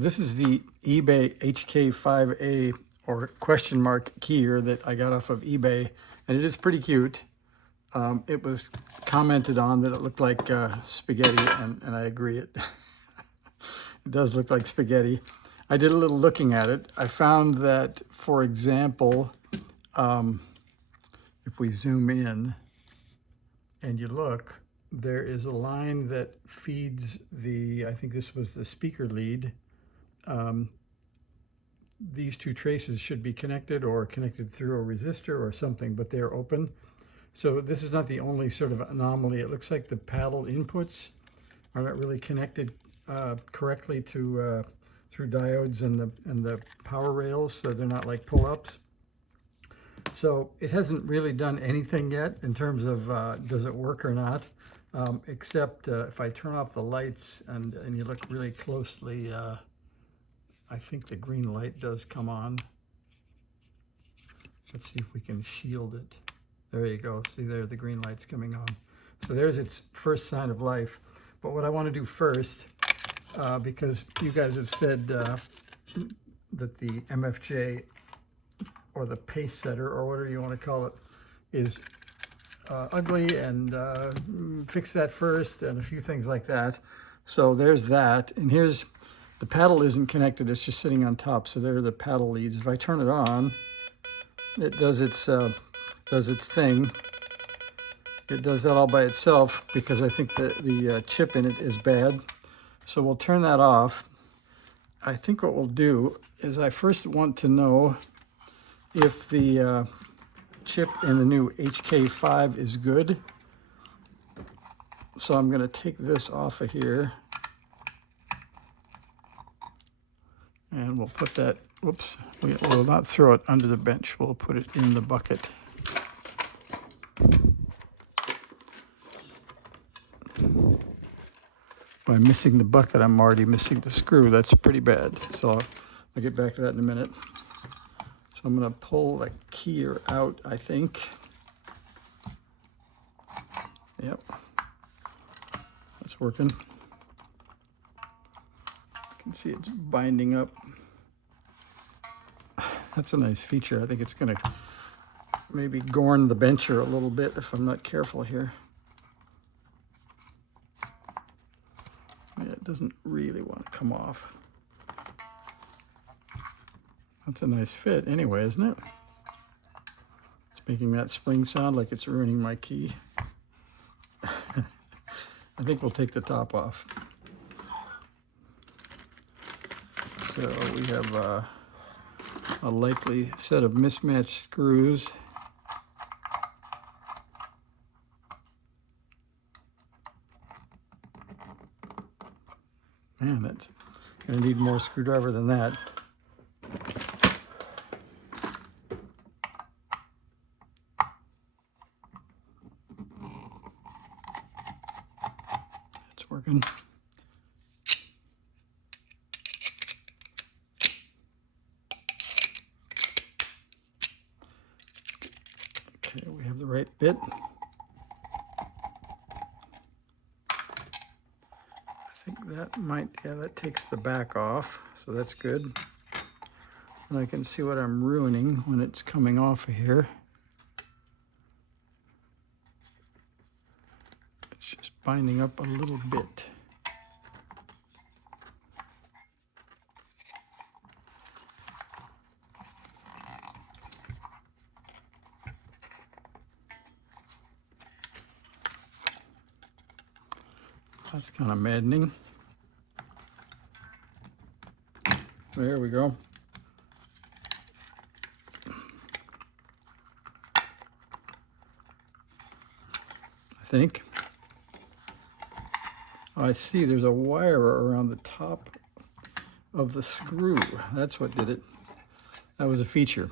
This is the eBay HK5A or question mark keyer that I got off of eBay, and it is pretty cute. It was commented on that it looked like spaghetti, and I agree. It does look like spaghetti. I did a little looking at it. I found that, for example, if we zoom in and you look, there is a line that feeds the, I think this was the speaker lead. These two traces should be connected or connected through a resistor or something, but they're open. So this is not the only sort of anomaly. It looks like the paddle inputs are not really connected correctly to through diodes and the power rails, so they're not like pull-ups. So it hasn't really done anything yet in terms of does it work or not, except if I turn off the lights and you look really closely, I think the green light does come on. Let's see if we can shield it. There you go. See there, the green light's coming on. So there's its first sign of life. But what I want to do first, because you guys have said that the MFJ or the pacesetter or whatever you want to call it is ugly, and fix that first and a few things like that. So there's that. And here's the paddle isn't connected, it's just sitting on top. So there are the paddle leads. If I turn it on, it does its thing. It does that all by itself because I think the chip in it is bad. So we'll turn that off. I think what we'll do is I first want to know if the chip in the new HK5 is good. So I'm going to take this off of here. And we'll put that, whoops, we'll not throw it under the bench. We'll put it in the bucket. By missing the bucket, I'm already missing the screw. That's pretty bad. So I'll get back to that in a minute. So I'm going to pull the keyer out, I think. Yep. That's working. You can see it's binding up. That's a nice feature. I think it's going to maybe gorn the bencher a little bit if I'm not careful here. Yeah, it doesn't really want to come off. That's a nice fit anyway, isn't it? It's making that spring sound like it's ruining my key. I think we'll take the top off. So we have a likely set of mismatched screws. Man, that's going to need more screwdriver than that. It's working. Okay, we have the right bit. That might, yeah, that takes the back off, so that's good. And I can see what I'm ruining when it's coming off of here. It's just binding up a little bit. That's kind of maddening. There we go. I think. Oh, I see there's a wire around the top of the screw. That's what did it. That was a feature.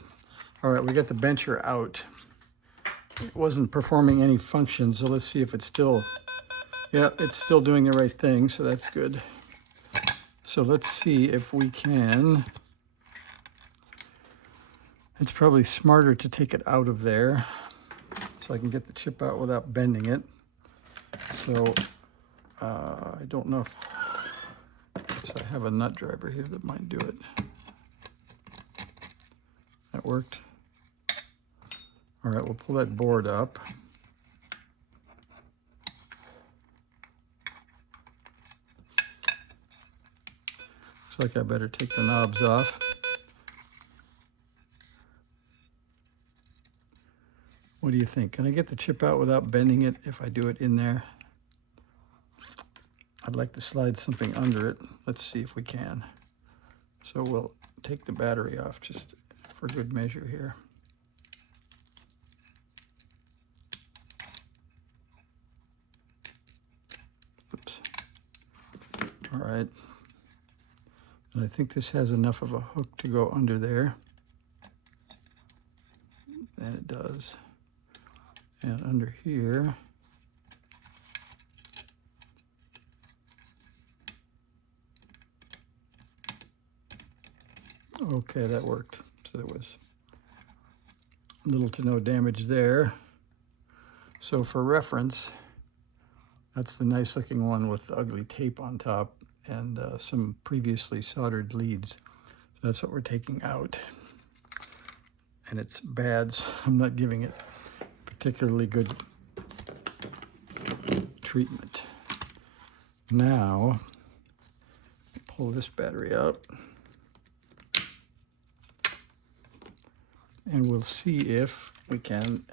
All right, we got the bencher out. It wasn't performing any function, so let's see if it's still, yeah, it's still doing the right thing, so that's good. So let's see if we can, it's probably smarter to take it out of there so I can get the chip out without bending it. So I don't know if, so I have a nut driver here that might do it. That worked. All right, we'll pull that board up. Looks like I better take the knobs off. What do you think? Can I get the chip out without bending it if I do it in there? I'd like to slide something under it. Let's see if we can. So we'll take the battery off just for good measure here. Oops. All right. And I think this has enough of a hook to go under there. And it does. And under here, okay, that worked. So there was little to no damage there. So for reference, that's the nice looking one with the ugly tape on top and some previously soldered leads. So that's what we're taking out. And it's bad, so I'm not giving it particularly good treatment. Now, pull this battery out. And we'll see if we can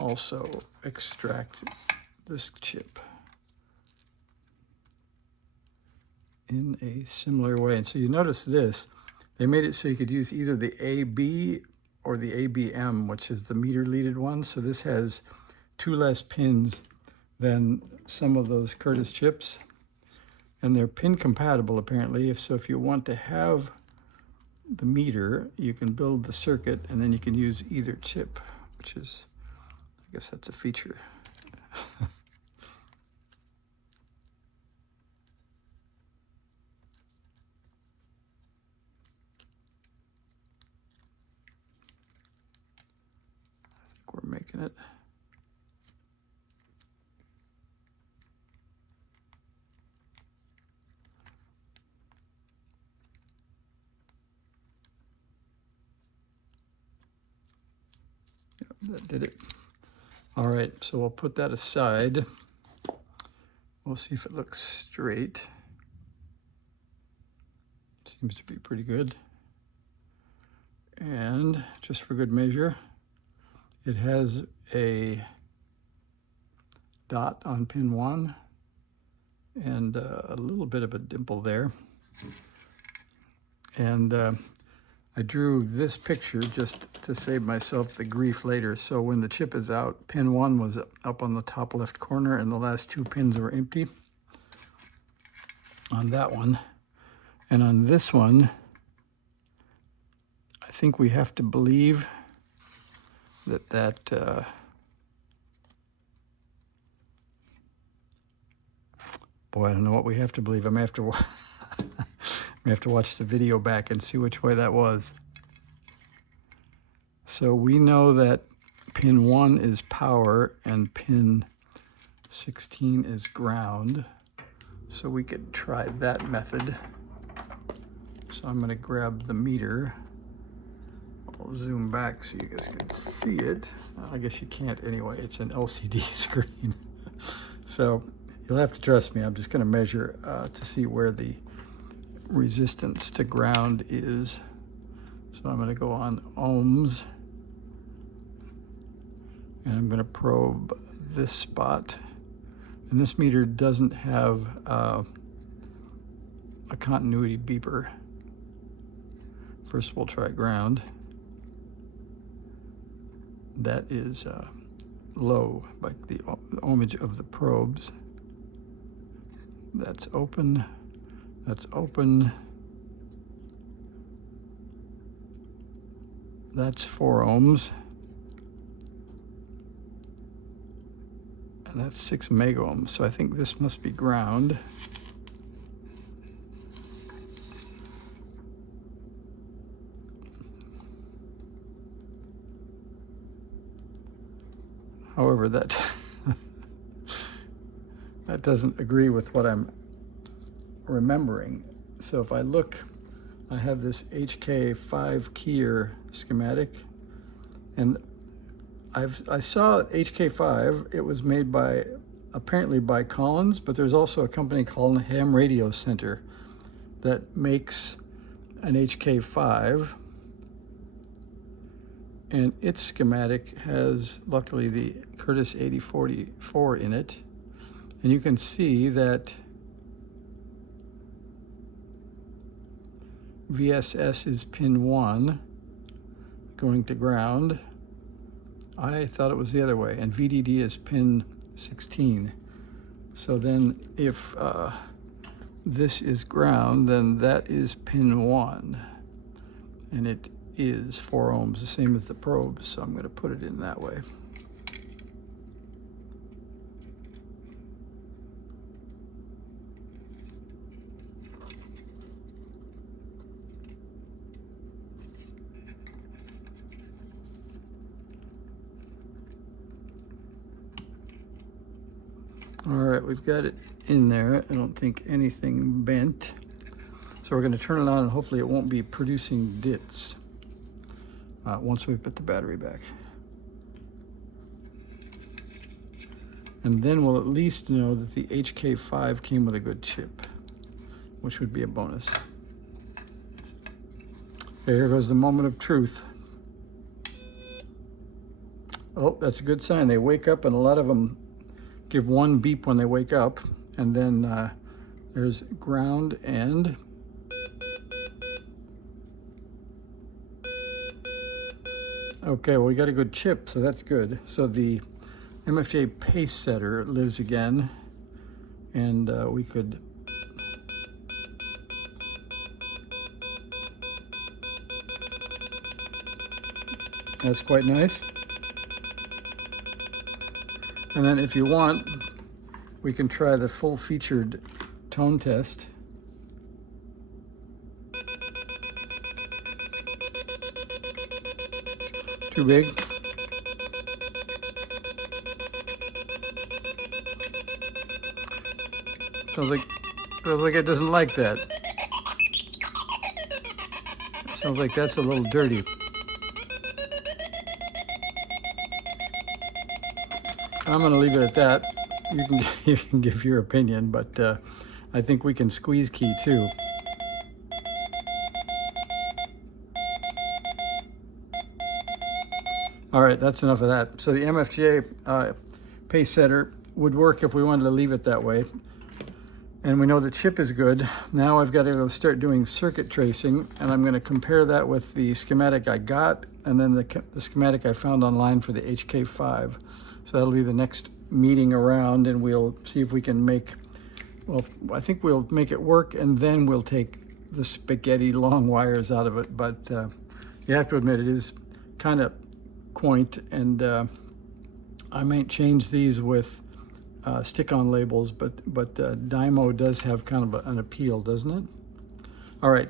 also extract this chip in a similar way. And so you notice this, they made it so you could use either the AB or the ABM, which is the meter leaded one. So this has 2 less pins than some of those Curtis chips. And they're pin compatible apparently. So if you want to have the meter, you can build the circuit and then you can use either chip, which is, I guess that's a feature. We're making it. Yep, that did it. All right, so we'll put that aside. We'll see if it looks straight. Seems to be pretty good. And just for good measure, it has a dot on pin 1 and a little bit of a dimple there. And I drew this picture just to save myself the grief later. So when the chip is out, pin 1 was up on the top left corner and the last 2 pins were empty on that one. And on this one, I think we have to believe that boy, I don't know what we have to believe. I may have to we have to watch the video back and see which way that was. So we know that pin 1 is power and pin 16 is ground. So we could try that method. So I'm going to grab the meter. I'll zoom back so you guys can see it. I guess you can't anyway. It's an LCD screen. So you'll have to trust me. I'm just going to measure to see where the resistance to ground is. So I'm going to go on ohms. And I'm going to probe this spot. And this meter doesn't have a continuity beeper. First we'll try ground. That is low, like the ohmage of the probes. That's open. That's open. That's 4 ohms. And that's 6 megohms. So I think this must be ground. However, that that doesn't agree with what I'm remembering. So if I look, I have this HK5 keyer schematic, and I saw HK5. It was made apparently by Collins, but there's also a company called Ham Radio Center that makes an HK5, and its schematic has, luckily, the Curtis 8044 in it. And you can see that VSS is pin 1 going to ground. I thought it was the other way, and VDD is pin 16. So then if this is ground, then that is pin 1, and it is 4 ohms, the same as the probe, so I'm going to put it in that way. All right, we've got it in there. I don't think anything bent. So we're going to turn it on, and hopefully it won't be producing dits once we put the battery back. And then we'll at least know that the HK5 came with a good chip, which would be a bonus. Okay, here goes the moment of truth. Oh, that's a good sign. They wake up, and a lot of them give one beep when they wake up, and then there's ground and okay, well, we got a good chip, so that's good. So the MFJ pacesetter lives again, and we could that's quite nice. And then if you want, we can try the full-featured tone test. Too big? Sounds like it doesn't like that. Sounds like that's a little dirty. I'm going to leave it at that. You can give your opinion, but I think we can squeeze key too. All right, that's enough of that. So the MFJ pacesetter would work if we wanted to leave it that way. And we know the chip is good. Now I've got to go start doing circuit tracing, and I'm going to compare that with the schematic I got, and then the schematic I found online for the HK5. So that'll be the next meeting around, and we'll see if we can make, well, I think we'll make it work, and then we'll take the spaghetti long wires out of it. But you have to admit, it is kind of quaint, and I might change these with stick-on labels, but Dymo does have kind of an appeal, doesn't it? All right,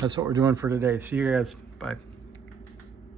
that's what we're doing for today. See you guys. Bye.